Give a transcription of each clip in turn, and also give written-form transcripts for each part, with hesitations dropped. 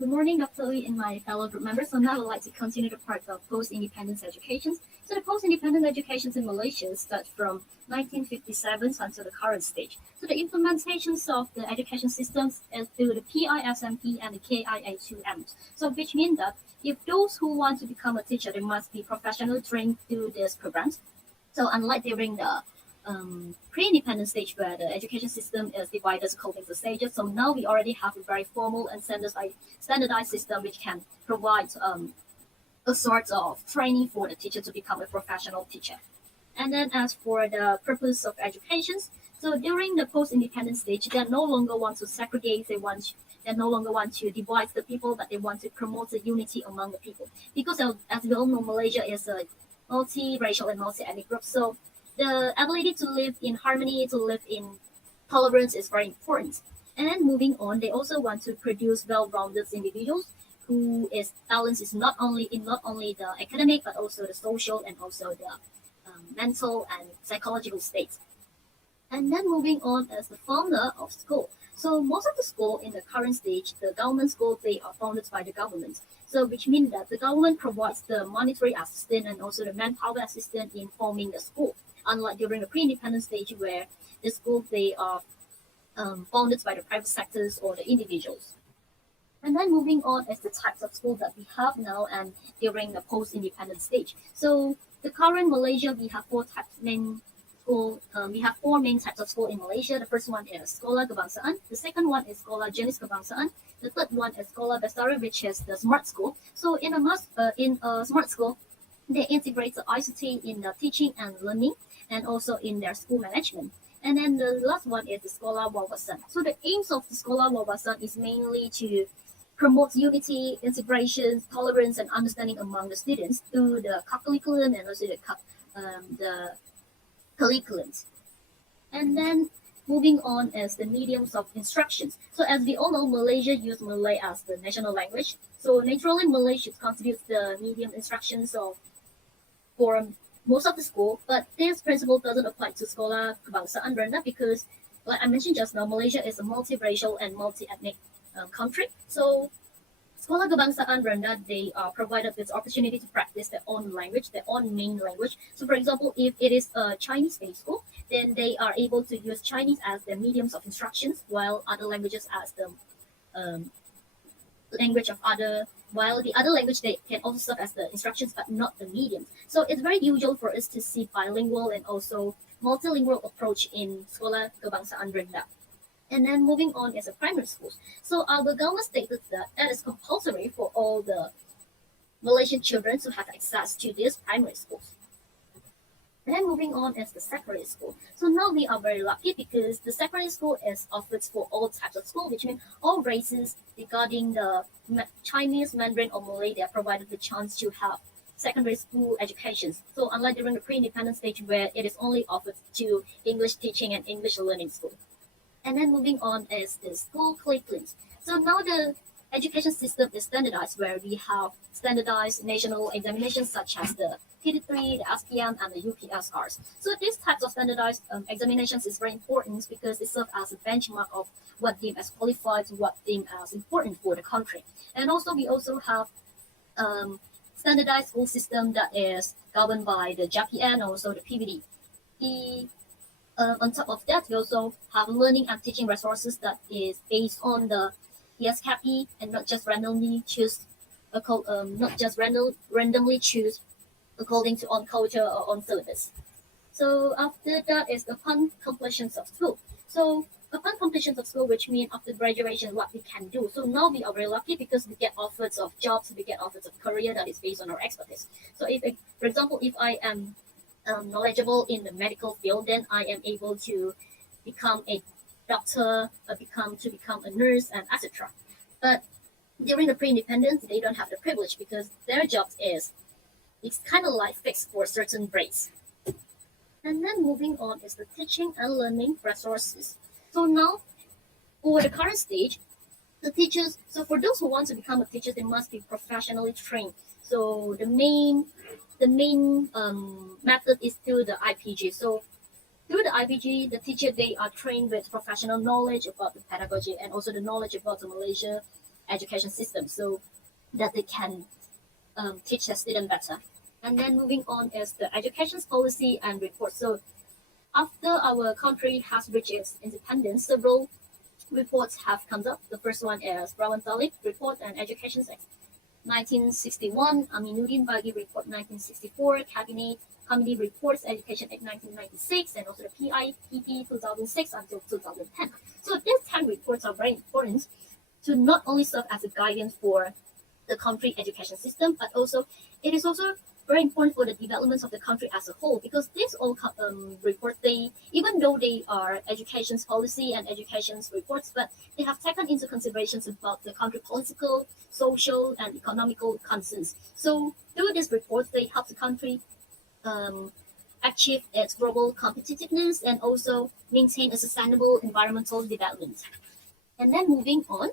Good morning, Dr. Lee and my fellow group members. So now I would like to continue the part of post-independence education. So the post-independence education in Malaysia starts from 1957 until the current stage. So the implementations of the education systems is through the PISMP and the KIA2M. So which means that if those who want to become a teacher, they must be professionally trained through these programs. So unlike during the pre-independent stage where the education system is divided according to stages, so now we already have a very formal and standardized system which can provide a sort of training for the teacher to become a professional teacher. And then as for the purpose of education, so during the post-independent stage, they no longer want to segregate, they no longer want to divide the people, but they want to promote the unity among the people. Because as we all know, Malaysia is a multi-racial and multi-ethnic group, so the ability to live in harmony, to live in tolerance is very important. And then moving on, they also want to produce well-rounded individuals who is balance is not only the academic but also the social and also the mental and psychological state. And then moving on as the founder of school. So most of the school in the current stage, the government school, they are founded by the government. So which means that the government provides the monetary assistance and also the manpower assistance in forming the school. Unlike during the pre-independent stage where the schools they are founded by the private sectors or the individuals. And then moving on is the types of school that we have now and during the post-independent stage. So the current Malaysia, we have we have four main types of school in Malaysia. The first one is Sekolah Kebangsaan. The second one is Sekolah Jenis Kebangsaan. The third one is Sekolah Bestari, which is the smart school. So in a smart school, they integrate the ICT in the teaching and learning and also in their school management. And then the last one is the Sekolah Wawasan. So the aims of the Sekolah Wawasan is mainly to promote unity, integration, tolerance, and understanding among the students through the curriculum and also the curriculums. And then moving on is the mediums of instructions. So as we all know, Malaysia uses Malay as the national language. So naturally, Malay should contribute the medium instructions for most of the school, but this principle doesn't apply to Sekolah Kebangsaan Rendah because, like I mentioned just now, Malaysia is a multiracial and multi-ethnic country. So Sekolah Kebangsaan Rendah, they are provided with opportunity to practice their own language, their own main language. So for example, if it is a Chinese-based school, then they are able to use Chinese as their mediums of instructions, while other languages as the um, language of other while the other language they can also serve as the instructions but not the medium. So it's very usual for us to see bilingual and also multilingual approach in Sekolah Kebangsaan Rendah. And then moving on is the primary schools. So our government stated that it is compulsory for all the Malaysian children to have access to these primary schools. And then moving on is the secondary school. So now we are very lucky because the secondary school is offered for all types of school, which means all races regarding the Chinese, Mandarin, or Malay, they are provided the chance to have secondary school education. So unlike during the pre-independent stage where it is only offered to English teaching and English learning school. And then moving on is the school curriculums. So now the education system is standardized where we have standardized national examinations such as the TD3, the SPM, and the UPSRs. So these types of standardized examinations is very important because it serves as a benchmark of what deemed as qualified, what deemed as important for the country. And also we also have standardized school system that is governed by the JAPN and also the PVD. On top of that, we also have learning and teaching resources that is based on the ESCAPE and not just randomly randomly choose according to on culture or on syllabus. So after that is upon completion of school. So upon completion of school, which means after graduation, what we can do. So now we are very lucky because we get offers of jobs, we get offers of career that is based on our expertise. So if, for example, if I am knowledgeable in the medical field, then I am able to become a doctor, become a nurse, and etc. But during the pre-independence, they don't have the privilege because their job is it's kind of like fixed for certain grades. And then moving on is the teaching and learning resources. So now, for the current stage, the teachers. So for those who want to become a teacher, they must be professionally trained. So the main method is through the IPG. So through the IPG, the teacher they are trained with professional knowledge about the pedagogy and also the knowledge about the Malaysia education system so that they can teach the student better. And then moving on is the education policy and report. So after our country has reached its independence, several reports have come up. The first one is Brawan-Talib Report and Education Act 1961, Aminuddin Bagi Report 1964, Cabinet Committee Reports Education Act 1996, and also the PIPP 2006 until 2010. So these 10 reports are very important to not only serve as a guidance for the country education system, but also it is also very important for the development of the country as a whole, because these all reports, they, even though they are education policy and education reports, but they have taken into considerations about the country political, social, and economical concerns. So through these reports, they help the country achieve its global competitiveness and also maintain a sustainable environmental development. And then moving on,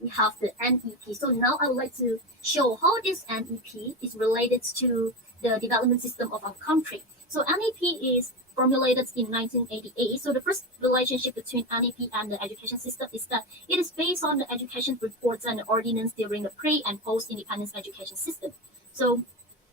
we have the NEP. So now I would like to show how this NEP is related to the development system of our country. So NEP is formulated in 1988. So the first relationship between NEP and the education system is that it is based on the education reports and the ordinance during the pre and post-independence education system. So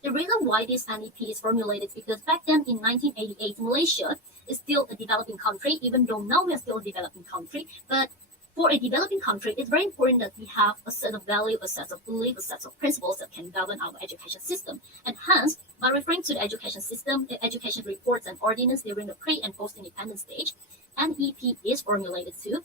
the reason why this NEP is formulated is because back then in 1988, Malaysia is still a developing country, even though now we are still a developing country. But for a developing country, it's very important that we have a set of value, a set of belief, a set of principles that can govern our education system. And hence, by referring to the education system, the education reports and ordinance during the pre- and post-independence stage, NEP is formulated to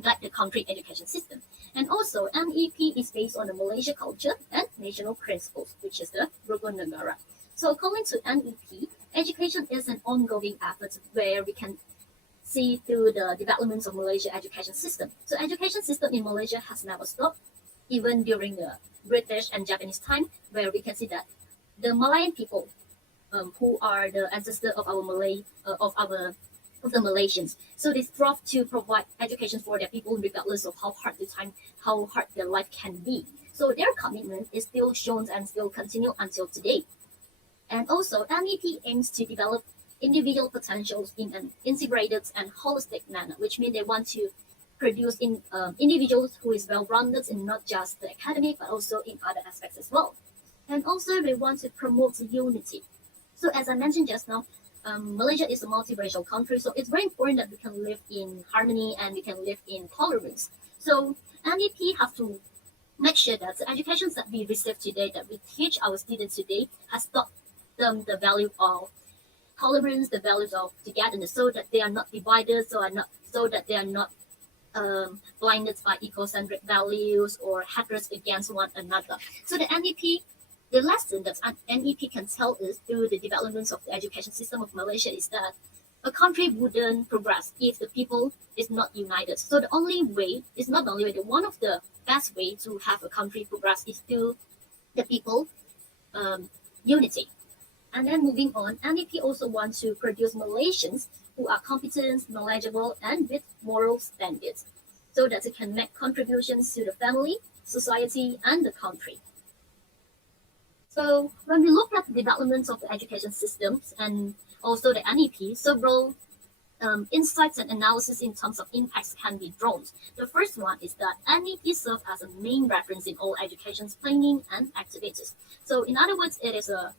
guide the country education system. And also, NEP is based on the Malaysia culture and national principles, which is the Rukun Negara. So according to NEP, education is an ongoing effort where we can see through the developments of Malaysia education system. So education system in Malaysia has never stopped, even during the British and Japanese time, where we can see that the Malayan people, who are the ancestor of our of the Malaysians, so they strive to provide education for their people regardless of how hard their life can be. So their commitment is still shown and still continue until today. And also, NEP aims to develop individual potentials in an integrated and holistic manner, which means they want to produce individuals who is well-rounded in not just the academic, but also in other aspects as well. And also, they want to promote unity. So as I mentioned just now, Malaysia is a multiracial country, so it's very important that we can live in harmony and we can live in tolerance. So NEP have to make sure that the education that we receive today, that we teach our students today, has taught them the value of tolerance, the values of togetherness, so that they are not divided, so that they are not blinded by ecocentric values or hatred against one another. So the NEP, the lesson that NEP can tell us through the developments of the education system of Malaysia is that a country wouldn't progress if the people is not united. So the only way is not the only way, one of the best way to have a country progress is through the people unity. And then moving on, NEP also wants to produce Malaysians who are competent, knowledgeable, and with moral standards, so that they can make contributions to the family, society, and the country. So when we look at the developments of the education systems and also the NEP, several insights and analysis in terms of impacts can be drawn. The first one is that NEP serves as a main reference in all education planning and activities. So in other words, it is a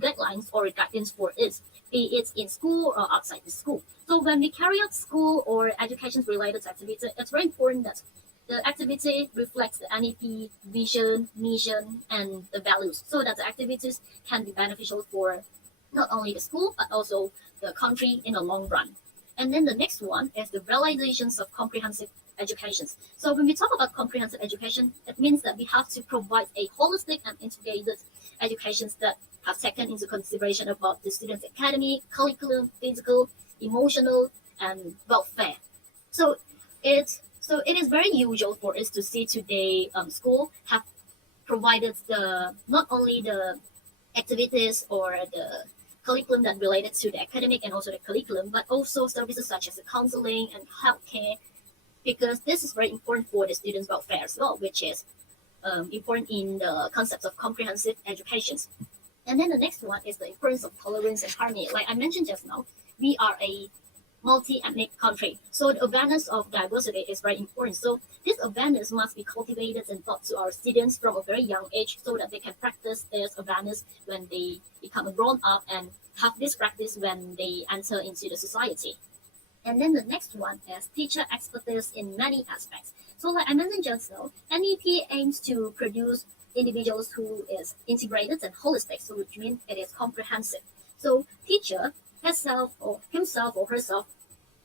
guidelines or guidance for it, be it in school or outside the school. So when we carry out school or education related activity, it's very important that the activity reflects the NEP vision, mission, and the values, so that the activities can be beneficial for not only the school but also the country in the long run. And then the next one is the realizations of comprehensive education. So when we talk about comprehensive education, it means that we have to provide a holistic and integrated education that have taken into consideration about the students' academic, curriculum, physical, emotional, and welfare. So it is very usual for us to see today school have provided the not only the activities or the curriculum that related to the academic and also the curriculum, but also services such as the counseling and healthcare, because this is very important for the students' welfare as well, which is important in the concepts of comprehensive education. And then the next one is the importance of tolerance and harmony. Like I mentioned just now, we are a multi-ethnic country. So the awareness of diversity is very important. So this awareness must be cultivated and taught to our students from a very young age so that they can practice this awareness when they become a grown up and have this practice when they enter into the society. And then the next one is teacher expertise in many aspects. So like I mentioned just now, NEP aims to produce individuals who is integrated and holistic, so which means it is comprehensive. So teacher himself or herself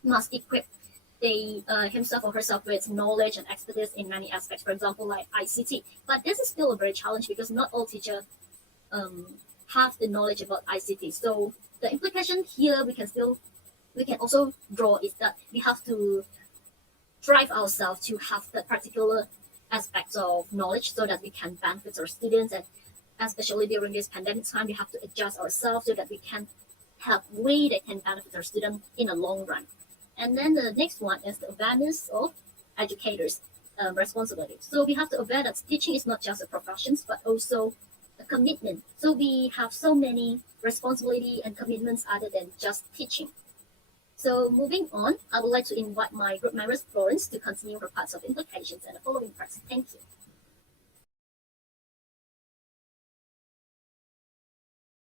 must equip himself or herself with knowledge and expertise in many aspects. For example, like ICT. But this is still a very challenge because not all teachers um, have the knowledge about ICT. So the implication here we can also draw is that we have to drive ourselves to have the particular aspects of knowledge so that we can benefit our students, and especially during this pandemic time we have to adjust ourselves so that we can have way that can benefit our students in the long run. And then the next one is the awareness of educators responsibility. So we have to aware that teaching is not just a profession but also a commitment. So we have so many responsibility and commitments other than just teaching. So moving on, I would like to invite my group members Florence to continue her parts of implications and the following parts. Thank you.